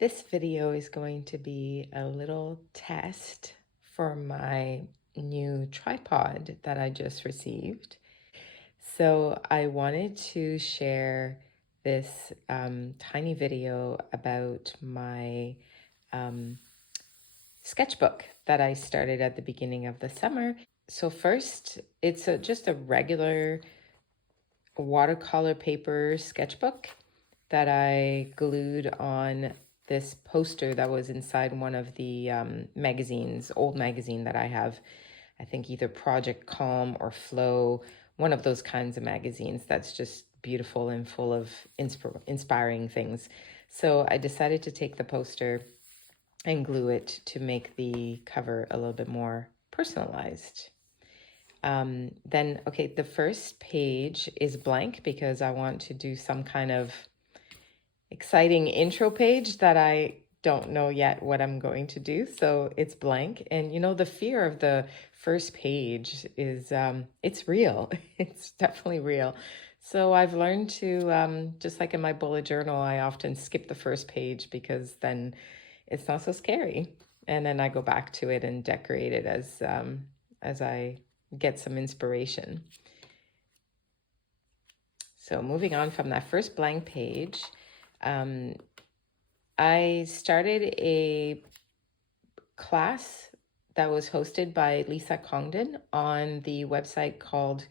This video is going to be a little test for my new tripod that I just received. So I wanted to share this tiny video about my um, sketchbook that I started at the beginning of the summer. So first, it's just a regular watercolor paper sketchbook that I glued on this poster that was inside one of the magazines, old magazine that I have. I think either Project Calm or Flow, one of those kinds of magazines that's just beautiful and full of inspiring things. So I decided to take the poster and glue it to make the cover a little bit more personalized. Okay, the first page is blank because I want to do some kind of exciting intro page that I don't know yet what I'm going to do. So it's blank. And the fear of the first page is, it's real. It's definitely real. So I've learned to, just like in my bullet journal, I often skip the first page because then it's not so scary. And then I go back to it and decorate it as I get some inspiration. So moving on from that first blank page, I started a class that was hosted by Lisa Congdon on the website called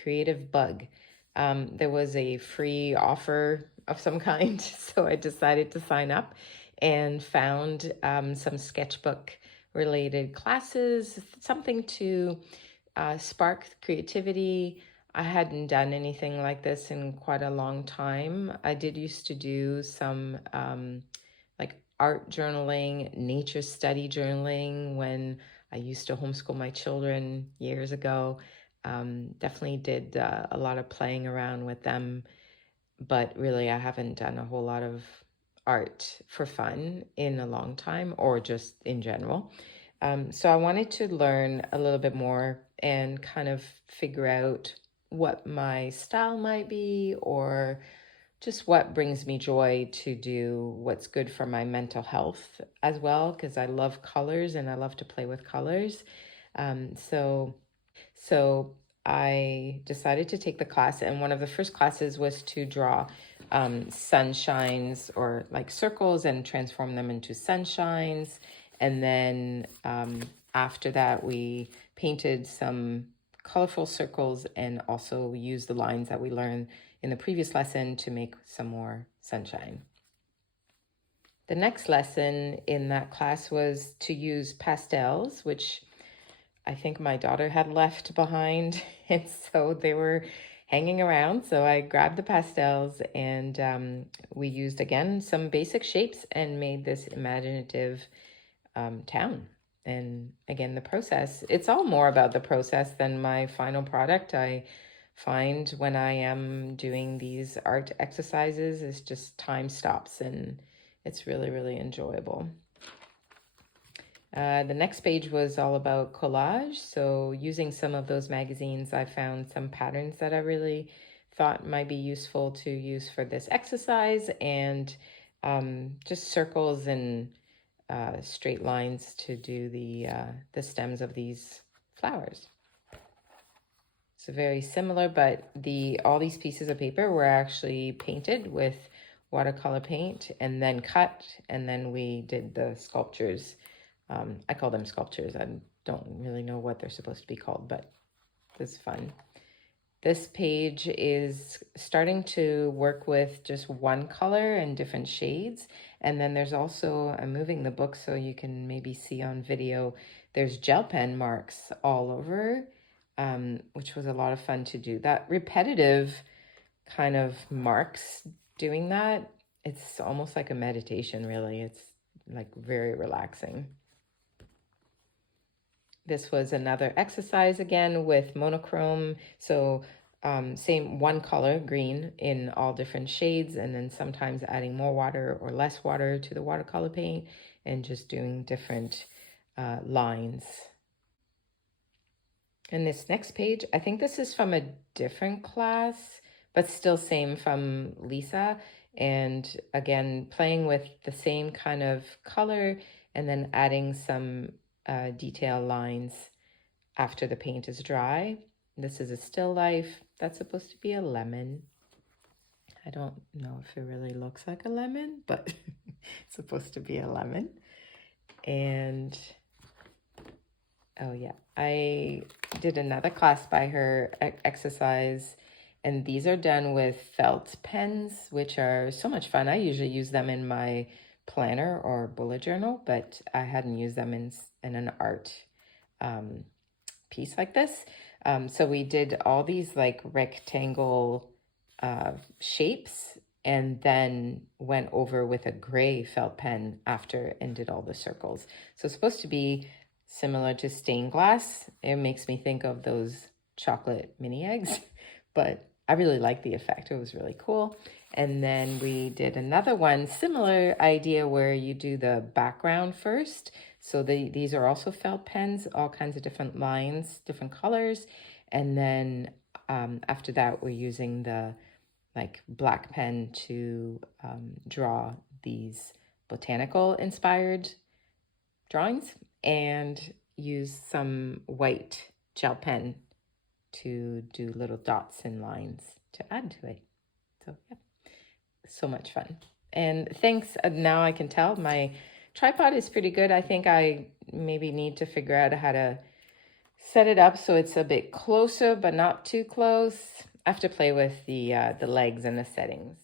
Creative Bug. There was a free offer of some kind, so I decided to sign up and found some sketchbook related classes, something to spark creativity. I hadn't done anything like this in quite a long time. I did used to do some like art journaling, nature study journaling when I used to homeschool my children years ago. Definitely did a lot of playing around with them, but really I haven't done a whole lot of art for fun in a long time or just in general. So I wanted to learn a little bit more and kind of figure out what my style might be or just what brings me joy to do what's good for my mental health as well, because I love colors and I love to play with colors. So I decided to take the class, and one of the first classes was to draw sunshines or like circles and transform them into sunshines. And then after that, we painted some colorful circles and also used the lines that we learned in the previous lesson to make some more sunshine. The next lesson in that class was to use pastels, which I think my daughter had left behind, and so they were hanging around. So I grabbed the pastels and we used again some basic shapes and made this imaginative town. And again, the process, it's all more about the process than my final product. I find when I am doing these art exercises, it's just time stops and it's really, really enjoyable. The next page was all about collage. So using some of those magazines, I found some patterns that I really thought might be useful to use for this exercise, and just circles and straight lines to do the stems of these flowers. So very similar, but all these pieces of paper were actually painted with watercolor paint and then cut, and then we did the sculptures. I call them sculptures. I don't really know what they're supposed to be called, but it's fun. This page is starting to work with just one color and different shades. And then there's also, I'm moving the book so you can maybe see on video, there's gel pen marks all over, which was a lot of fun to do. That repetitive kind of marks doing that, it's almost like a meditation, really. It's like very relaxing. This was another exercise again with monochrome. So same one color, green, in all different shades, and then sometimes adding more water or less water to the watercolor paint and just doing different lines. And this next page, I think this is from a different class, but still same from Lisa. And again, playing with the same kind of color and then adding some detail lines after the paint is dry. This is a still life. That's supposed to be a lemon. I don't know if it really looks like a lemon, but it's supposed to be a lemon. And oh yeah, I did another class by her exercise, and these are done with felt pens, which are so much fun. I usually use them in my planner or bullet journal, but I hadn't used them in an art piece like this. So we did all these like rectangle shapes, and then went over with a gray felt pen after and did all the circles. So it's supposed to be similar to stained glass. It makes me think of those chocolate mini eggs, but I really like the effect. It was really cool. And then we did another one, similar idea, where you do the background first. So these are also felt pens, all kinds of different lines, different colors. And then after that, we're using the like black pen to draw these botanical inspired drawings, and use some white gel pen to do little dots and lines to add to it. So yeah, so much fun. And thanks, now I can tell my tripod is pretty good. I think I maybe need to figure out how to set it up so it's a bit closer but not too close. I have to play with the legs and the settings.